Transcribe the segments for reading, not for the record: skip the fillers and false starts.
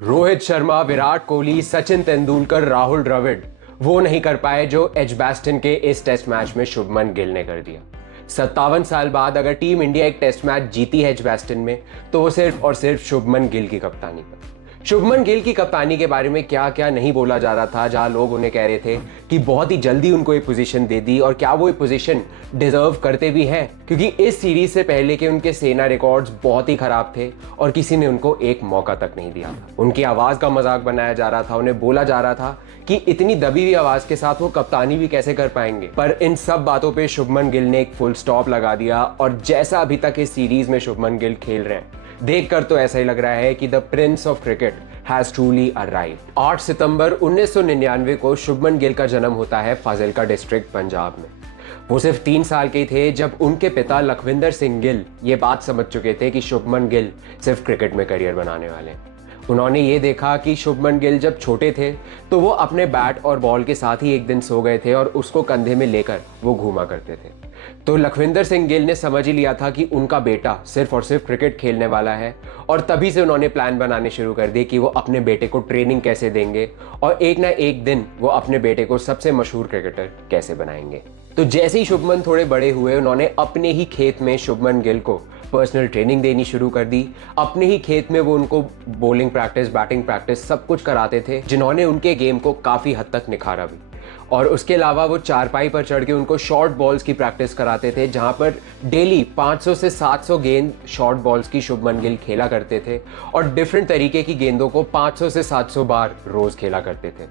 रोहित शर्मा, विराट कोहली, सचिन तेंदुलकर, राहुल द्रविड़ वो नहीं कर पाए जो एजबास्टन के इस टेस्ट मैच में शुभमन गिल ने कर दिया। 57 साल बाद अगर टीम इंडिया एक टेस्ट मैच जीती है एजबास्टन में तो वो सिर्फ और सिर्फ शुभमन गिल की कप्तानी पर। शुभमन गिल की कप्तानी के बारे में क्या क्या नहीं बोला जा रहा था, जहां लोग उन्हें कह रहे थे कि बहुत ही जल्दी उनको ये पोजीशन दे दी, और क्या वो ये पोजीशन डिजर्व करते भी हैं, क्योंकि इस सीरीज से पहले के उनके सेना रिकॉर्ड्स बहुत ही खराब थे और किसी ने उनको एक मौका तक नहीं दिया था। उनकी आवाज का मजाक बनाया जा रहा था, उन्हें बोला जा रहा था कि इतनी दबी हुई आवाज के साथ वो कप्तानी भी कैसे कर पाएंगे। पर इन सब बातों पे शुभमन गिल ने एक फुल स्टॉप लगा दिया, और जैसा अभी तक इस सीरीज में शुभमन गिल खेल रहे हैं, देखकर तो ऐसा ही लग रहा है कि the Prince of cricket has truly arrived. 8 सितंबर 1999 को शुभमन गिल का जन्म होता है फाजिल्का डिस्ट्रिक्ट, पंजाब में। वो सिर्फ 3 साल के थे जब उनके पिता लखविंदर सिंह गिल ये बात समझ चुके थे कि शुभमन गिल सिर्फ क्रिकेट में करियर बनाने वाले हैं। उन्होंने ये देखा कि शुभमन गिल जब छोटे थे तो वो अपने बैट और बॉल के साथ ही एक दिन सो गए थे और उसको कंधे में लेकर वो घूमा करते थे। तो लखविंदर सिंह गिल ने समझ ही लिया था कि उनका बेटा सिर्फ और सिर्फ क्रिकेट खेलने वाला है, और तभी से उन्होंने प्लान बनाने शुरू कर दिए कि वो अपने बेटे को ट्रेनिंग कैसे देंगे और एक ना एक दिन वो अपने बेटे को सबसे मशहूर क्रिकेटर कैसे बनाएंगे। तो जैसे ही शुभमन थोड़े बड़े हुए, उन्होंने अपने ही खेत में शुभमन गिल को पर्सनल ट्रेनिंग देनी शुरू कर दी। अपने ही खेत में वो उनको बॉलिंग प्रैक्टिस, बैटिंग प्रैक्टिस सब कुछ कराते थे, जिन्होंने उनके गेम को काफ़ी हद तक निखारा भी। और उसके अलावा वो चारपाई पर चढ़ के उनको शॉर्ट बॉल्स की प्रैक्टिस कराते थे, जहां पर डेली 500 से 700 गेंद शॉर्ट बॉल्स की शुभमन गिल खेला करते थे, और डिफरेंट तरीके की गेंदों को 500 से 700 बार रोज खेला करते थे।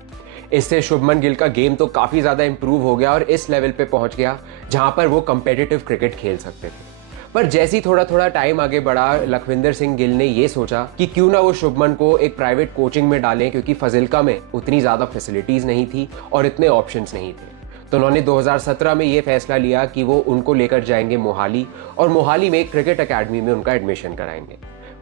इससे शुभमन गिल का गेम तो काफ़ी ज़्यादा इंप्रूव हो गया और इस लेवल पे पहुंच गया जहां पर वो कंपेटिटिव क्रिकेट खेल सकते थे। पर जैसे ही थोड़ा थोड़ा टाइम आगे बढ़ा, लखविंदर सिंह गिल ने ये सोचा कि क्यों ना वो शुभमन को एक प्राइवेट कोचिंग में डालें, क्योंकि फाजिल्का में उतनी ज़्यादा फैसिलिटीज़ नहीं थी और इतने ऑप्शंस नहीं थे। तो उन्होंने 2017 में ये फैसला लिया कि वो उनको लेकर जाएंगे मोहाली, और मोहाली में एक क्रिकेट अकेडमी में उनका एडमिशन कराएंगे।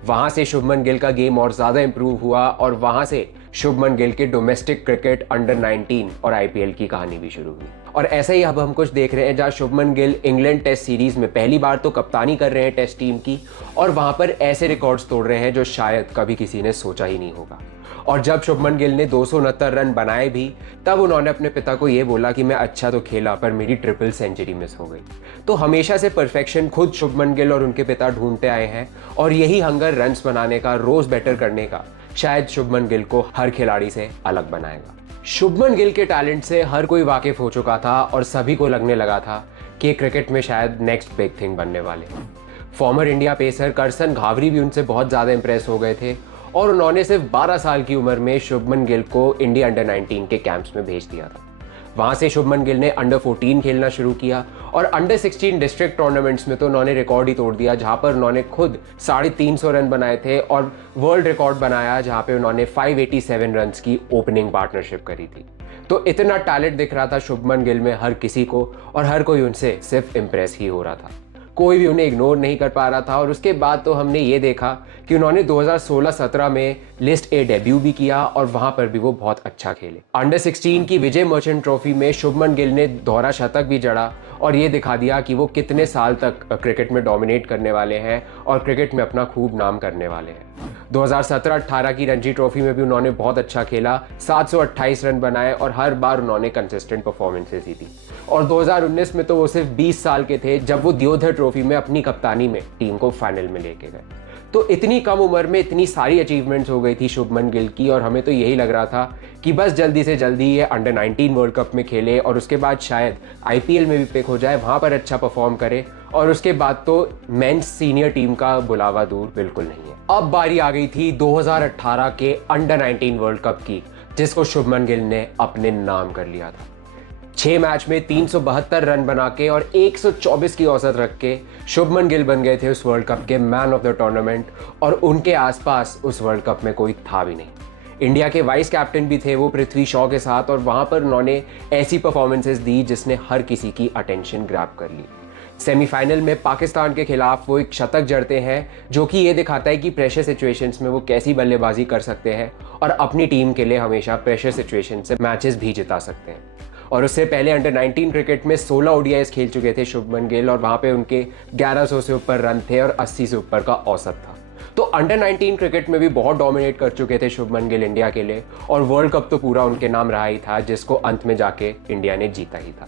वहां से शुभमन गिल का गेम और ज़्यादा इंप्रूव हुआ, और वहां से शुभमन गिल के डोमेस्टिक क्रिकेट अंडर 19 और आईपीएल की कहानी भी शुरू हुई। और ऐसा ही अब हम कुछ देख रहे हैं, जहां Shubman Gill England test series में पहली बार तो कप्तानी कर रहे हैं टेस्ट टीम की, और वहां पर ऐसे रिकॉर्ड्स तोड़ रहे हैं जो शायद कभी किसी ने सोचा ही नहीं होगा। और जब शुभमन गिल ने 269 रन बनाए भी, तब उन्होंने अपने पिता को ये बोला कि मैं अच्छा तो खेला पर मेरी ट्रिपल सेंचुरी मिस हो गई। तो हमेशा से परफेक्शन खुद शुभमन गिल और उनके पिता ढूंढते आए हैं, और यही हंगर रन्स बनाने का, रोज बेटर करने का, शायद शुभमन गिल को हर खिलाड़ी से अलग बनाएगा। शुभमन गिल के टैलेंट से हर कोई वाकिफ हो चुका था, और सभी को लगने लगा था कि क्रिकेट में शायद नेक्स्ट बिग थिंग बनने वाले हैं। फॉर्मर इंडिया पेसर करसन घावरी भी उनसे बहुत ज़्यादा इंप्रेस हो गए थे, और उन्होंने सिर्फ 12 साल की उम्र में शुभमन गिल को इंडिया अंडर 19 के कैंप्स में भेज दिया था। वहां से शुभमन गिल ने अंडर 14 खेलना शुरू किया, और अंडर 16 डिस्ट्रिक्ट टूर्नामेंट्स में तो उन्होंने रिकॉर्ड ही तोड़ दिया, जहां पर उन्होंने खुद 350 रन बनाए थे, और वर्ल्ड रिकॉर्ड बनाया जहां पे उन्होंने 587 रन की ओपनिंग पार्टनरशिप करी थी। तो इतना टैलेंट दिख रहा था शुभमन गिल में हर किसी को, और हर कोई उनसे सिर्फ इम्प्रेस ही हो रहा था। कोई भी उन्हें इग्नोर नहीं कर पा रहा था। और उसके बाद तो हमने ये देखा कि उन्होंने 2016-17 में लिस्ट ए डेब्यू भी किया, और वहां पर भी वो बहुत अच्छा खेले। अंडर 16 की विजय मर्चेंट ट्रॉफी में शुभमन गिल ने दोहरा शतक भी जड़ा, और ये दिखा दिया कि वो कितने साल तक क्रिकेट में डोमिनेट करने वाले हैं और क्रिकेट में अपना खूब नाम करने वाले हैं। 2017-18 की रणजी ट्रॉफी में भी उन्होंने बहुत अच्छा खेला, 728 रन बनाए, और हर बार उन्होंने कंसिस्टेंट परफॉर्मेंसेस ही दी। और 2019 में तो वो सिर्फ 20 साल के थे जब वो दियोधर ट्रॉफी में अपनी कप्तानी में टीम को फाइनल में लेके गए। तो इतनी कम उम्र में इतनी सारी अचीवमेंट्स हो गई थी शुभमन गिल की, और हमें तो यही लग रहा था कि बस जल्दी से जल्दी ये अंडर 19 वर्ल्ड कप में खेले, और उसके बाद शायद आईपीएल में भी पिक हो जाए, वहाँ पर अच्छा परफॉर्म करे, और उसके बाद तो मेंस सीनियर टीम का बुलावा दूर बिल्कुल नहीं है। अब बारी आ गई थी 2018 के अंडर 19 वर्ल्ड कप की, जिसको शुभमन गिल ने अपने नाम कर लिया था। 6 मैच में 372 रन बना के और 124 की औसत रख के शुभमन गिल बन गए थे उस वर्ल्ड कप के मैन ऑफ द टूर्नामेंट, और उनके आसपास उस वर्ल्ड कप में कोई था भी नहीं। इंडिया के वाइस कैप्टन भी थे वो पृथ्वी शॉ के साथ, और वहां पर उन्होंने ऐसी परफॉर्मेंसेस दी जिसने हर किसी की अटेंशन ग्रैब कर ली। सेमीफाइनल में पाकिस्तान के खिलाफ वो एक शतक जड़ते हैं, जो कि ये दिखाता है कि प्रेशर सिचुएशंस में वो कैसी बल्लेबाजी कर सकते हैं, और अपनी टीम के लिए हमेशा प्रेशर सिचुएशन से मैचेस भी जिता सकते हैं। और उससे पहले अंडर 19 क्रिकेट में 16 ओडीआईस खेल चुके थे शुभमन गिल, और वहाँ पे उनके 1100 से ऊपर रन थे और 80 से ऊपर का औसत था। तो अंडर 19 क्रिकेट में भी बहुत डोमिनेट कर चुके थे शुभमन गिल इंडिया के लिए, और वर्ल्ड कप तो पूरा उनके नाम रहा ही था, जिसको अंत में जाके इंडिया ने जीता ही था।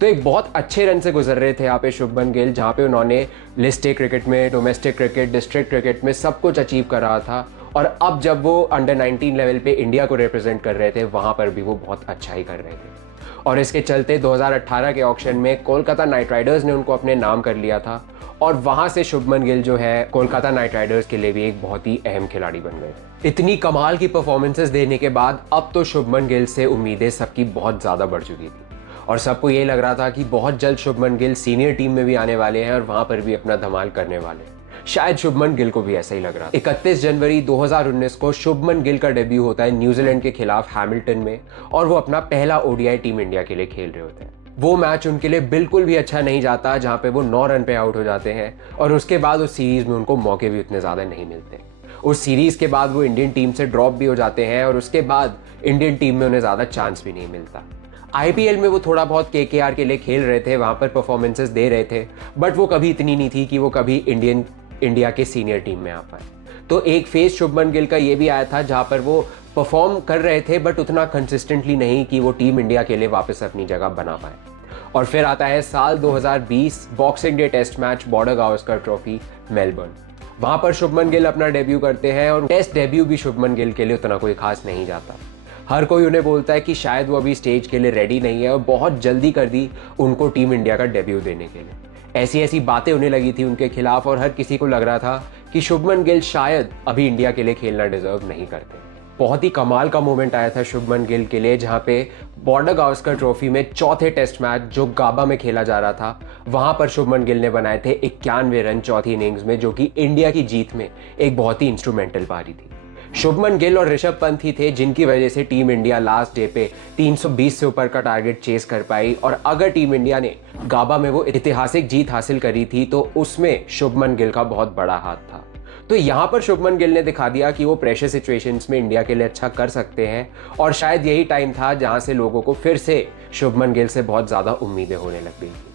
तो एक बहुत अच्छे रन से गुजर रहे थे यहाँ पे शुभमन गिल, जहाँ पे उन्होंने लिस्ट ए क्रिकेट में, डोमेस्टिक क्रिकेट, डिस्ट्रिक्ट क्रिकेट में सब कुछ अचीव कर रहा था। और अब जब वो अंडर 19 लेवल पे इंडिया को रिप्रेजेंट कर रहे थे, वहाँ पर भी वो बहुत अच्छा ही कर रहे थे। और इसके चलते 2018 के ऑक्शन में कोलकाता नाइट राइडर्स ने उनको अपने नाम कर लिया था, और वहाँ से शुभमन गिल जो है कोलकाता नाइट राइडर्स के लिए भी एक बहुत ही अहम खिलाड़ी बन गए। इतनी कमाल की परफॉर्मेंसेस देने के बाद अब तो शुभमन गिल से उम्मीदें सबकी बहुत ज़्यादा बढ़ चुकी थी, और सबको ये लग रहा था कि बहुत जल्द शुभमन गिल सीनियर टीम में भी आने वाले हैं और वहाँ पर भी अपना धमाल करने वाले हैं। शायद शुभमन गिल को भी ऐसा ही लग रहा था। 31 जनवरी 2019 को शुभमन गिल का डेब्यू होता है न्यूजीलैंड के खिलाफ हैमिल्टन में, और वो अपना पहला ओडीआई टीम इंडिया के लिए खेल रहे होते हैं। वो मैच उनके लिए बिल्कुल भी अच्छा नहीं जाता, जहाँ पे वो 9 रन पे आउट हो जाते हैं, और उसके बाद उस सीरीज में उनको मौके भी उतने ज़्यादा नहीं मिलते। उस सीरीज के बाद वो इंडियन टीम से ड्रॉप भी हो जाते हैं, और उसके बाद इंडियन टीम में उन्हें ज़्यादा चांस भी नहीं मिलता। आईपीएल में वो थोड़ा बहुत केकेआर के लिए खेल रहे थे, वहाँ पर परफॉर्मेंसेस दे रहे थे, बट वो कभी इतनी नहीं थी कि वो कभी इंडिया के सीनियर टीम में आ पाए। तो एक फेज शुभमन गिल का ये भी आया था, जहाँ पर वो परफॉर्म कर रहे थे बट उतना कंसिस्टेंटली नहीं कि वो टीम इंडिया के लिए वापस अपनी जगह बना पाए। और फिर आता है साल 2020 boxing day test match, Border Gavaskar trophy, Melbourne. वहाँ पर शुभमन गिल अपना डेब्यू करते हैं, और टेस्ट डेब्यू भी शुभमन गिल के लिए उतना कोई खास नहीं जाता। हर कोई उन्हें बोलता है कि शायद वो अभी स्टेज के लिए रेडी नहीं है, और बहुत जल्दी कर दी उनको टीम इंडिया का डेब्यू देने के लिए। ऐसी ऐसी बातें होने लगी थी उनके खिलाफ, और हर किसी को लग रहा था कि शुभमन गिल शायद अभी इंडिया के लिए खेलना डिजर्व नहीं करते। बहुत ही कमाल का मोमेंट आया था शुभमन गिल के लिए, जहां पे बॉर्डर गावस्कर ट्रॉफी में चौथे टेस्ट मैच जो गाबा में खेला जा रहा था, वहां पर शुभमन गिल ने बनाए थे 91 रन चौथी इनिंग्स में, जो कि इंडिया की जीत में एक बहुत ही इंस्ट्रूमेंटल पारी थी। शुभमन गिल और ऋषभ पंत ही थे जिनकी वजह से टीम इंडिया लास्ट डे पे 320 से ऊपर का टारगेट चेस कर पाई, और अगर टीम इंडिया ने गाबा में वो ऐतिहासिक जीत हासिल करी थी तो उसमें शुभमन गिल का बहुत बड़ा हाथ था। तो यहाँ पर शुभमन गिल ने दिखा दिया कि वो प्रेशर सिचुएशंस में इंडिया के लिए अच्छा कर सकते हैं, और शायद यही टाइम था जहाँ से लोगों को फिर से शुभमन गिल से बहुत ज़्यादा उम्मीदें होने लग गई थी।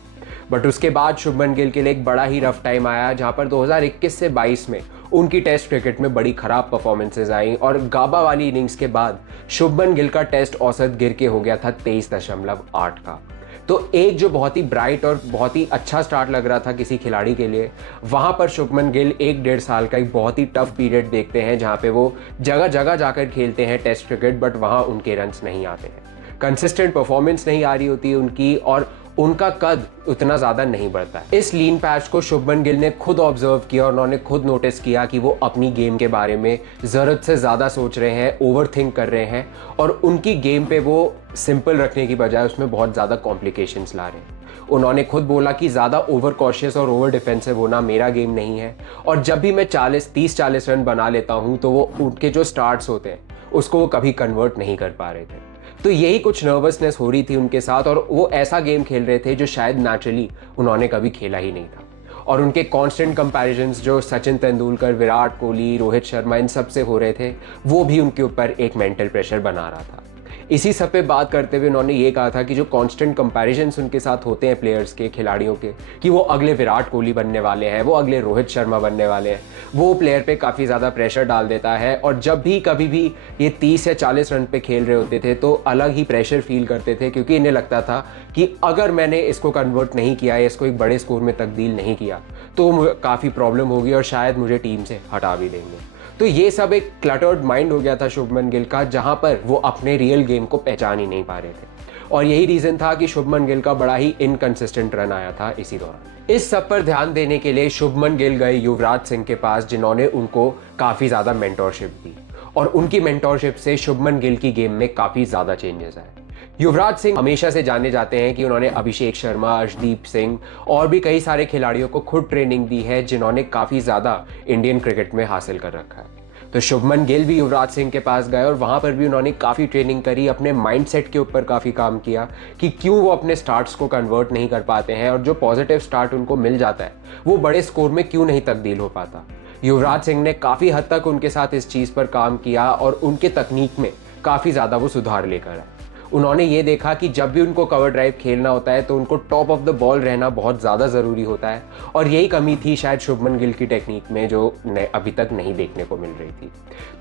बट उसके बाद शुभमन गिल के लिए एक बड़ा ही रफ टाइम आया, जहाँ पर 2021 से 22 में उनकी टेस्ट क्रिकेट में बड़ी खराब परफॉर्मेंसेज आई, और गाबा वाली इनिंग्स के बाद शुभमन गिल का टेस्ट औसत गिर के हो गया था 23.8 का। तो एक जो बहुत ही ब्राइट और बहुत ही अच्छा स्टार्ट लग रहा था किसी खिलाड़ी के लिए, वहाँ पर शुभमन गिल 1-1.5 साल का एक बहुत ही टफ पीरियड देखते हैं, जहाँ पे वो जगह जगह जाकर खेलते हैं टेस्ट क्रिकेट, बट वहाँ उनके रन्स नहीं आते हैं, कंसिस्टेंट परफॉर्मेंस नहीं आ रही होती उनकी, और उनका कद उतना ज़्यादा नहीं बढ़ता है। इस लीन पैच को शुभमन गिल ने खुद ऑब्जर्व किया, और उन्होंने खुद नोटिस किया कि वो अपनी गेम के बारे में ज़रूरत से ज़्यादा सोच रहे हैं, ओवर थिंक कर रहे हैं, और उनकी गेम पे वो सिंपल रखने की बजाय उसमें बहुत ज़्यादा कॉम्प्लिकेशंस ला रहे हैं। उन्होंने खुद बोला कि ज़्यादा ओवर कॉशियस और ओवर डिफेंसिव होना मेरा गेम नहीं है, और जब भी मैं 30-40 रन बना लेता हूँ तो वो उनके जो स्टार्ट्स होते हैं उसको वो कभी कन्वर्ट नहीं कर पा रहे थे। तो यही कुछ नर्वसनेस हो रही थी उनके साथ, और वो ऐसा गेम खेल रहे थे जो शायद नेचुरली उन्होंने कभी खेला ही नहीं था। और उनके कांस्टेंट कंपैरिजन्स जो सचिन तेंदुलकर, विराट कोहली, रोहित शर्मा, इन सब से हो रहे थे, वो भी उनके ऊपर एक मेंटल प्रेशर बना रहा था। इसी सब पे बात करते हुए उन्होंने ये कहा था कि जो कांस्टेंट कंपैरिजन्स उनके साथ होते हैं प्लेयर्स के, खिलाड़ियों के, कि वो अगले विराट कोहली बनने वाले हैं, वो अगले रोहित शर्मा बनने वाले हैं, वो प्लेयर पे काफ़ी ज़्यादा प्रेशर डाल देता है। और जब भी कभी भी ये 30 या 40 रन पे खेल रहे होते थे तो अलग ही प्रेशर फील करते थे, क्योंकि इन्हें लगता था कि अगर मैंने इसको कन्वर्ट नहीं किया, इसको एक बड़े स्कोर में तब्दील नहीं किया, तो काफ़ी प्रॉब्लम होगी और शायद मुझे टीम से हटा भी देंगे। तो ये सब एक क्लटर्ड माइंड हो गया था शुभमन गिल का, जहां पर वो अपने रियल गेम को पहचान ही नहीं पा रहे थे, और यही रीजन था कि शुभमन गिल का बड़ा ही इनकंसिस्टेंट रन आया था इसी दौरान। इस सब पर ध्यान देने के लिए शुभमन गिल गए युवराज सिंह के पास, जिन्होंने उनको काफ़ी ज़्यादा मेंटोरशिप दी, और उनकी मेंटोरशिप से शुभमन गिल की गेम में काफ़ी ज़्यादा चेंजेस आए। युवराज सिंह हमेशा से जाने जाते हैं कि उन्होंने अभिषेक शर्मा, अर्शदीप सिंह और भी कई सारे खिलाड़ियों को खुद ट्रेनिंग दी है, जिन्होंने काफ़ी ज़्यादा इंडियन क्रिकेट में हासिल कर रखा है। तो शुभमन गिल भी युवराज सिंह के पास गए, और वहाँ पर भी उन्होंने काफ़ी ट्रेनिंग करी, अपने माइंडसेट के ऊपर काफ़ी काम किया कि क्यों वो अपने स्टार्ट्स को कन्वर्ट नहीं कर पाते हैं, और जो पॉजिटिव स्टार्ट उनको मिल जाता है वो बड़े स्कोर में क्यों नहीं तब्दील हो पाता। युवराज सिंह ने काफ़ी हद तक उनके साथ इस चीज़ पर काम किया, और उनके तकनीक में काफ़ी ज़्यादा वो सुधार लेकर आए। उन्होंने ये देखा कि जब भी उनको कवर ड्राइव खेलना होता है तो उनको टॉप ऑफ द बॉल रहना बहुत ज़्यादा ज़रूरी होता है, और यही कमी थी शायद शुभमन गिल की टेक्निक में जो अभी तक नहीं देखने को मिल रही थी।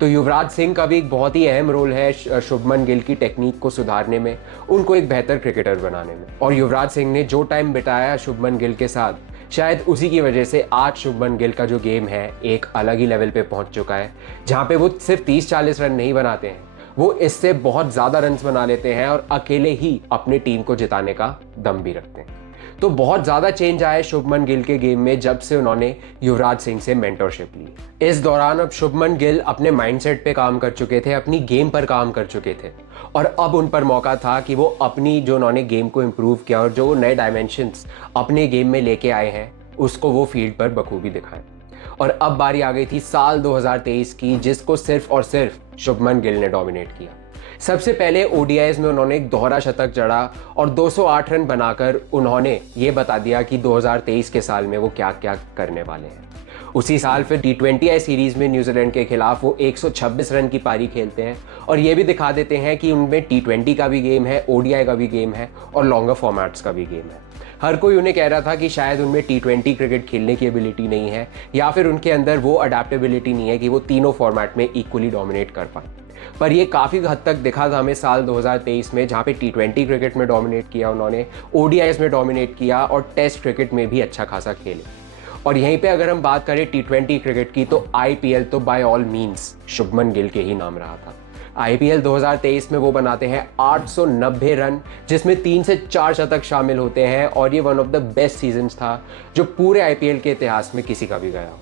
तो युवराज सिंह का भी एक बहुत ही अहम रोल है शुभमन गिल की टेक्निक को सुधारने में, उनको एक बेहतर क्रिकेटर बनाने में। और युवराज सिंह ने जो टाइम बिताया शुभमन गिल के साथ, शायद उसी की वजह से आज शुभमन गिल का जो गेम है एक अलग ही लेवल पे पहुंच चुका है, जहां पे वो सिर्फ 30-40 रन नहीं बनाते हैं, वो इससे बहुत ज़्यादा रन्स बना लेते हैं और अकेले ही अपनी टीम को जिताने का दम भी रखते हैं। तो बहुत ज़्यादा चेंज आया शुभमन गिल के गेम में जब से उन्होंने युवराज सिंह से मेंटरशिप ली। इस दौरान अब शुभमन गिल अपने माइंडसेट पे काम कर चुके थे, अपनी गेम पर काम कर चुके थे, और अब उन पर मौका था कि वो अपनी जो उन्होंने गेम को इम्प्रूव किया और जो नए डायमेंशंस अपने गेम में लेके आए हैं उसको वो फील्ड पर बखूबी दिखाएं। और अब बारी आ गई थी साल 2023 की, जिसको सिर्फ और सिर्फ शुभमन गिल ने डोमिनेट किया। सबसे पहले ओडीआईज में उन्होंने एक दोहरा शतक जड़ा और 208 रन बनाकर उन्होंने ये बता दिया कि 2023 के साल में वो क्या क्या करने वाले हैं। उसी साल फिर T20I सीरीज में न्यूजीलैंड के खिलाफ वो 126 रन की पारी खेलते हैं और ये भी दिखा देते हैं कि उनमें T20 का भी गेम है, ODI का भी गेम है और लॉन्गर फॉर्मेट्स का भी गेम है। हर कोई उन्हें कह रहा था कि शायद उनमें T20 क्रिकेट खेलने की एबिलिटी नहीं है या फिर उनके अंदर वो अडेप्टेबिलिटी नहीं है कि वो तीनों फॉर्मेट में इक्वली डोमिनेट कर पाए, पर ये काफ़ी हद तक दिखा था हमें साल 2023 में, जहाँ पे T20 क्रिकेट में डोमिनेट किया उन्होंने, ODIs में डोमिनेट किया और टेस्ट क्रिकेट में भी अच्छा खासा खेले। और यहीं पे अगर हम बात करें T20 क्रिकेट की तो IPL तो by all means Shubman Gill के ही नाम रहा था। IPL 2023 में वो बनाते हैं 890 रन, जिसमें 3 से 4 शतक शामिल होते हैं और ये one of the best seasons था जो पूरे IPL के इतिहास में किसी का भी गया हो।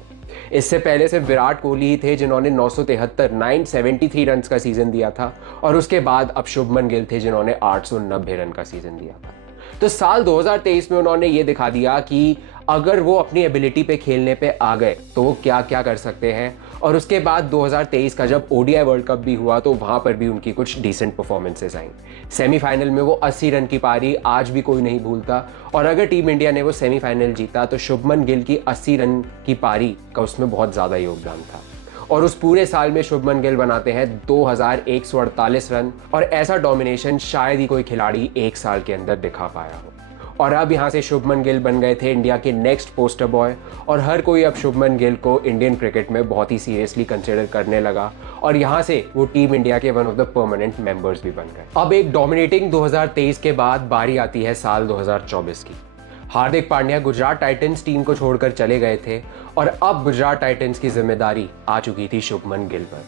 इससे पहले सिर्फ विराट कोहली ही थे जिन्होंने 973 रन का सीजन दिया था, और उसके बाद अब शुभमन गिल थे जिन्होंने 890 रन का सीजन दिया था। तो साल 2023 में उन्होंने ये दिखा दिया कि अगर वो अपनी एबिलिटी पे खेलने पे आ गए तो वो क्या क्या कर सकते हैं। और उसके बाद 2023 का जब ODI वर्ल्ड कप भी हुआ तो वहाँ पर भी उनकी कुछ डिसेंट परफॉर्मेंसेस आई। सेमीफाइनल में वो 80 रन की पारी आज भी कोई नहीं भूलता, और अगर टीम इंडिया ने वो सेमीफाइनल जीता तो शुभमन गिल की 80 रन की पारी का उसमें बहुत ज़्यादा योगदान था। और उस पूरे साल में शुभमन गिल बनाते हैं 2148 रन, और ऐसा डोमिनेशन शायद ही कोई खिलाड़ी एक साल के अंदर दिखा पाया हो। और अब यहाँ से शुभमन गिल बन गए थे इंडिया के नेक्स्ट पोस्टर बॉय, और हर कोई अब शुभमन गिल को इंडियन क्रिकेट में बहुत ही सीरियसली कंसिडर करने लगा, और यहाँ से वो टीम इंडिया के one of the permanent members भी बन गए। अब एक डोमिनेटिंग 2023 के बाद बारी आती है साल 2024 की। हार्दिक पांड्या गुजरात टाइटंस टीम को छोड़कर चले गए थे और अब गुजरात टाइटंस की जिम्मेदारी आ चुकी थी शुभमन गिल पर।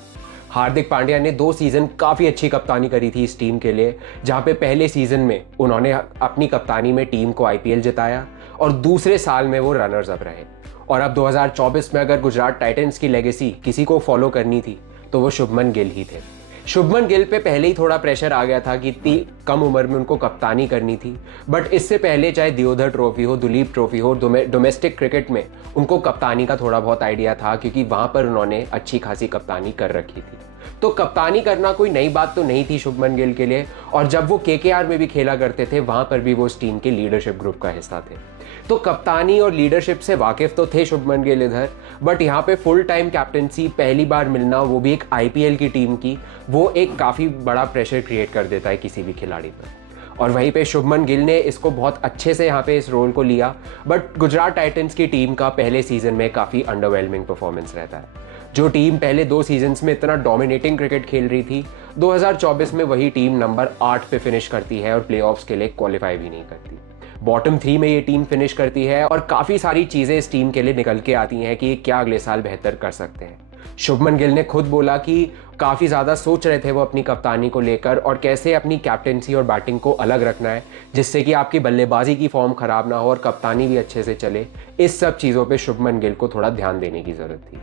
हार्दिक पांड्या ने 2 सीज़न काफ़ी अच्छी कप्तानी करी थी इस टीम के लिए, जहां पे पहले सीज़न में उन्होंने अपनी कप्तानी में टीम को IPL जिताया और दूसरे साल में वो रनर्स अप रहे। और अब 2024 में अगर गुजरात टाइटंस की लेगेसी किसी को फॉलो करनी थी तो वो शुभमन गिल ही थे। शुभमन गिल पे पहले ही थोड़ा प्रेशर आ गया था कि इतनी कम उम्र में उनको कप्तानी करनी थी, बट इससे पहले चाहे दियोधर ट्रॉफी हो, दुलीप ट्रॉफी हो, डोमेस्टिक क्रिकेट में उनको कप्तानी का थोड़ा बहुत आइडिया था, क्योंकि वहाँ पर उन्होंने अच्छी खासी कप्तानी कर रखी थी। तो कप्तानी करना कोई नई बात तो नहीं थी शुभमन गिल के लिए, और जब वो KKR में भी खेला करते थे वहाँ पर भी वो उस टीम के लीडरशिप ग्रुप का हिस्सा थे। तो कप्तानी और लीडरशिप से वाकिफ तो थे शुभमन गिल इधर, बट यहाँ पे फुल टाइम कैप्टनसी पहली बार मिलना, वो भी एक IPL की टीम की, वो एक काफ़ी बड़ा प्रेशर क्रिएट कर देता है किसी भी खिलाड़ी पर। और वहीं पे शुभमन गिल ने इसको बहुत अच्छे से यहाँ पे इस रोल को लिया, बट गुजरात टाइटंस की टीम का पहले सीजन में काफ़ी अंडरवेलमिंग परफॉर्मेंस रहता है। जो टीम पहले 2 सीजन्स में इतना डोमिनेटिंग क्रिकेट खेल रही थी, 2024 में वही टीम नंबर 8 पे फिनिश करती है और प्लेऑफ्स के लिए क्वालिफाई भी नहीं करती। बॉटम 3 में ये टीम फिनिश करती है और काफ़ी सारी चीज़ें इस टीम के लिए निकल के आती हैं कि क्या अगले साल बेहतर कर सकते हैं। शुभमन गिल ने खुद बोला कि काफ़ी ज़्यादा सोच रहे थे वो अपनी कप्तानी को लेकर और कैसे अपनी कैप्टेंसी और बैटिंग को अलग रखना है, जिससे कि आपकी बल्लेबाजी की फॉर्म ख़राब ना हो और कप्तानी भी अच्छे से चले। इस सब चीज़ों पे शुभमन गिल को थोड़ा ध्यान देने की ज़रूरत थी।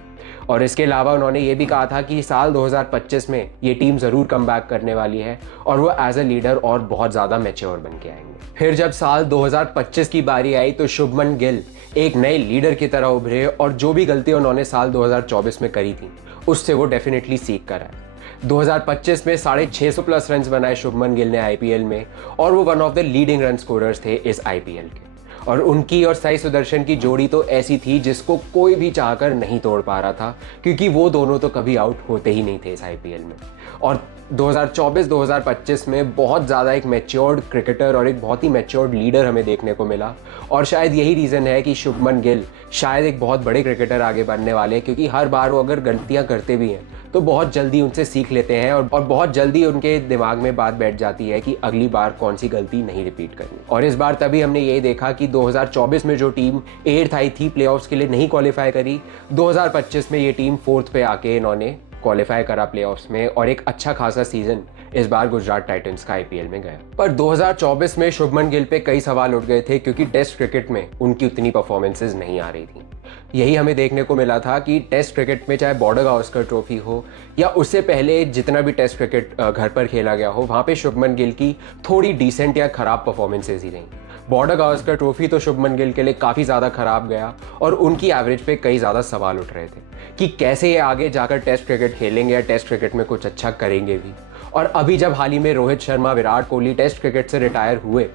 और इसके अलावा उन्होंने ये भी कहा था कि साल 2025 में ये टीम ज़रूर कम बैक करने वाली है और वो एज अ लीडर और बहुत ज़्यादा मैच्योर बन के आएंगे। फिर जब साल 2025 की बारी आई तो शुभमन गिल एक नए लीडर की तरह उभरे और जो भी गलतियां उन्होंने साल 2024 में करी थी उससे वो डेफिनेटली सीख कर आए। 2025 में 650 प्लस रन बनाए शुभमन गिल ने IPL में, और वो one of the leading run scorers थे इस IPL के। और उनकी और साई सुदर्शन की जोड़ी तो ऐसी थी जिसको कोई भी चाहकर नहीं तोड़ पा रहा था, क्योंकि वो दोनों तो कभी आउट होते ही नहीं थे इस IPL में। और 2024-2025 में बहुत ज़्यादा एक मैच्योर्ड क्रिकेटर और एक बहुत ही मैच्योर्ड लीडर हमें देखने को मिला। और शायद यही रीज़न है कि शुभमन गिल शायद एक बहुत बड़े क्रिकेटर आगे बनने वाले हैं, क्योंकि हर बार वो अगर गलतियां करते भी हैं तो बहुत जल्दी उनसे सीख लेते हैं और बहुत जल्दी उनके दिमाग में बात बैठ जाती है कि अगली बार कौन सी गलती नहीं रिपीट करनी। और इस बार तभी हमने यही देखा कि 2024 में जो टीम 8th आई थी, प्लेऑफ्स के लिए नहीं क्वालिफाई करी, 2025 में ये टीम 4th पे आके इन्होंने क्वालिफाई करा प्लेऑफ्स में और एक अच्छा खासा सीजन इस बार गुजरात टाइटंस का आईपीएल में गया। पर 2024 में शुभमन गिल पे कई सवाल उठ गए थे, क्योंकि टेस्ट क्रिकेट में उनकी उतनी परफॉर्मेंसेज नहीं आ रही थी। यही हमें देखने को मिला था कि टेस्ट क्रिकेट में चाहे बॉर्डर गावस्कर ट्रॉफी हो या उससे पहले जितना भी टेस्ट क्रिकेट घर पर खेला गया हो, वहाँ पे शुभमन गिल की थोड़ी डिसेंट या खराब परफॉर्मेंसेज ही रहीं। बॉर्डर गावस्कर ट्रॉफी तो शुभमन गिल के लिए काफ़ी ज़्यादा खराब गया और उनकी एवरेज पे कई ज़्यादा सवाल उठ रहे थे कि कैसे ये आगे जाकर टेस्ट क्रिकेट खेलेंगे या टेस्ट क्रिकेट में कुछ अच्छा करेंगे भी। और अभी जब हाल ही में रोहित शर्मा, विराट कोहली टेस्ट क्रिकेट से रिटायर हुए,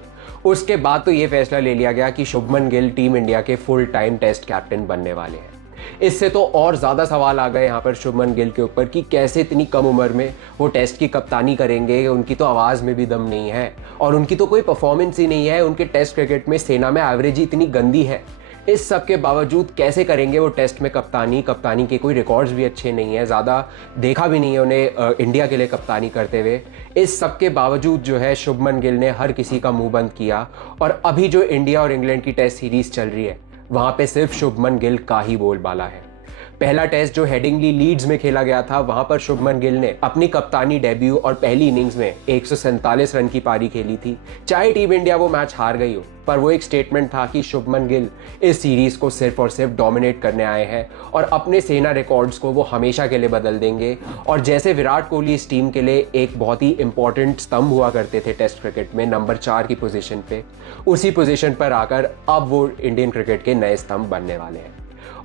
उसके बाद तो ये फैसला ले लिया गया कि शुभमन गिल टीम इंडिया के फुल टाइम टेस्ट कैप्टन बनने वाले हैं। इससे तो और ज़्यादा सवाल आ गए यहाँ पर शुभमन गिल के ऊपर कि कैसे इतनी कम उम्र में वो टेस्ट की कप्तानी करेंगे। उनकी तो आवाज़ में भी दम नहीं है और उनकी तो कोई परफॉर्मेंस ही नहीं है। उनके टेस्ट क्रिकेट में सेना में एवरेज ही इतनी गंदी है। इस सब के बावजूद कैसे करेंगे वो टेस्ट में कप्तानी के कोई रिकॉर्ड्स भी अच्छे नहीं है, ज़्यादा देखा भी नहीं है उन्हें इंडिया के लिए कप्तानी करते हुए। इस सब के बावजूद जो है शुभमन गिल ने हर किसी का मुंह बंद किया और अभी जो इंडिया और इंग्लैंड की टेस्ट सीरीज़ चल रही है, वहाँ पे सिर्फ शुभमन गिल का ही बोलबाला है। पहला टेस्ट जो हेडिंगली लीड्स में खेला गया था, वहां पर शुभमन गिल ने अपनी कप्तानी डेब्यू और पहली इनिंग्स में 147 रन की पारी खेली थी। चाहे टीम इंडिया वो मैच हार गई हो, पर वो एक स्टेटमेंट था कि शुभमन गिल इस सीरीज को सिर्फ और सिर्फ डोमिनेट करने आए हैं और अपने सेना रिकॉर्ड्स को वो हमेशा के लिए बदल देंगे। और जैसे विराट कोहली इस टीम के लिए एक बहुत ही इंपॉर्टेंट स्तंभ हुआ करते थे टेस्ट क्रिकेट में, नंबर 4 की पोजीशन पे, उसी पोजीशन पर आकर अब वो इंडियन क्रिकेट के नए स्तंभ बनने वाले हैं।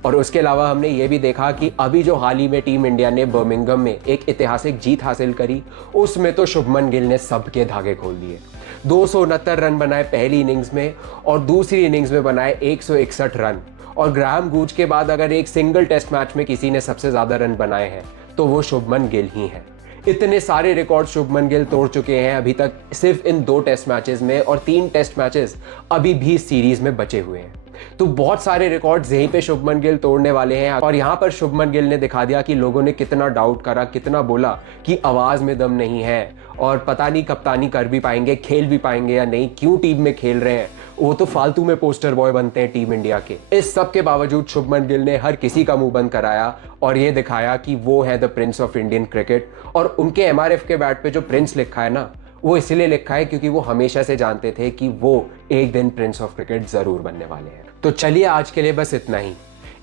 और उसके अलावा हमने ये भी देखा कि अभी जो हाल ही में टीम इंडिया ने बर्मिंघम में एक ऐतिहासिक जीत हासिल करी, उसमें तो शुभमन गिल ने सबके धागे खोल दिए। 269 रन बनाए पहली इनिंग्स में और दूसरी इनिंग्स में बनाए 161 रन। और ग्राहम गूज के बाद अगर एक सिंगल टेस्ट मैच में किसी ने सबसे ज़्यादा रन बनाए हैं तो वो शुभमन गिल ही हैं। इतने सारे रिकॉर्ड शुभमन गिल तोड़ चुके हैं अभी तक सिर्फ इन 2 टेस्ट मैचेस में, और 3 टेस्ट मैचेस अभी भी सीरीज में बचे हुए हैं। तो बहुत सारे रिकॉर्ड्स यहीं पे शुभमन गिल तोड़ने वाले हैं। और यहाँ पर शुभमन गिल ने दिखा दिया कि लोगों ने कितना डाउट करा, कितना बोला कि आवाज़ में दम नहीं है और पता नहीं कप्तानी कर भी पाएंगे, खेल भी पाएंगे या नहीं, क्यों टीम में खेल रहे हैं, वो तो फालतू में पोस्टर बॉय बनते हैं टीम इंडिया के। इस सब के बावजूद शुभमन गिल ने हर किसी का मुंह बंद कराया और ये दिखाया कि वो है the Prince of Indian cricket. और उनके एमआरएफ के बैट पे जो प्रिंस लिखा है ना, वो इसलिए लिखा है क्योंकि वो हमेशा से जानते थे कि वो एक दिन प्रिंस ऑफ क्रिकेट जरूर बनने वाले हैं। तो चलिए आज के लिए बस इतना ही।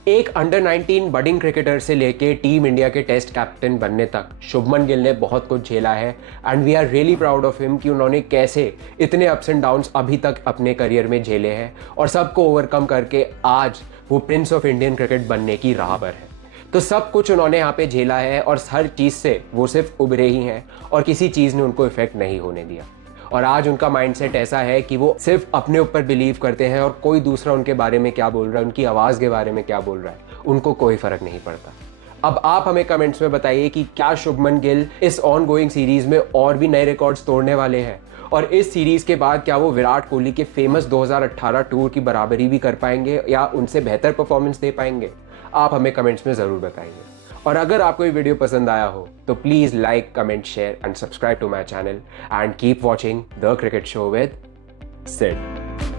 एक अंडर 19 बडिंग क्रिकेटर से लेके टीम इंडिया के टेस्ट कैप्टन बनने तक शुभमन गिल ने बहुत कुछ झेला है and we are really proud of him कि उन्होंने कैसे इतने अप्स एंड डाउन्स अभी तक अपने करियर में झेले हैं और सबको ओवरकम करके आज वो प्रिंस ऑफ इंडियन क्रिकेट बनने की राह पर है। तो सब कुछ उन्होंने यहाँ पे झेला है और हर चीज़ से वो सिर्फ उभरे ही हैं और किसी चीज़ ने उनको इफेक्ट नहीं होने दिया। और आज उनका माइंडसेट ऐसा है कि वो सिर्फ अपने ऊपर बिलीव करते हैं और कोई दूसरा उनके बारे में क्या बोल रहा है, उनकी आवाज़ के बारे में क्या बोल रहा है, उनको कोई फर्क नहीं पड़ता। अब आप हमें कमेंट्स में बताइए कि क्या शुभमन गिल इस ऑन गोइंग सीरीज में और भी नए रिकॉर्ड्स तोड़ने वाले हैं और इस सीरीज के बाद क्या वो विराट कोहली के फेमस 2018 टूर की बराबरी भी कर पाएंगे या उनसे बेहतर परफॉर्मेंस दे पाएंगे? आप हमें कमेंट्स में ज़रूर बताइए। और अगर आपको ये वीडियो पसंद आया हो तो please like, comment, share and subscribe to my channel and keep watching the cricket show with Sid.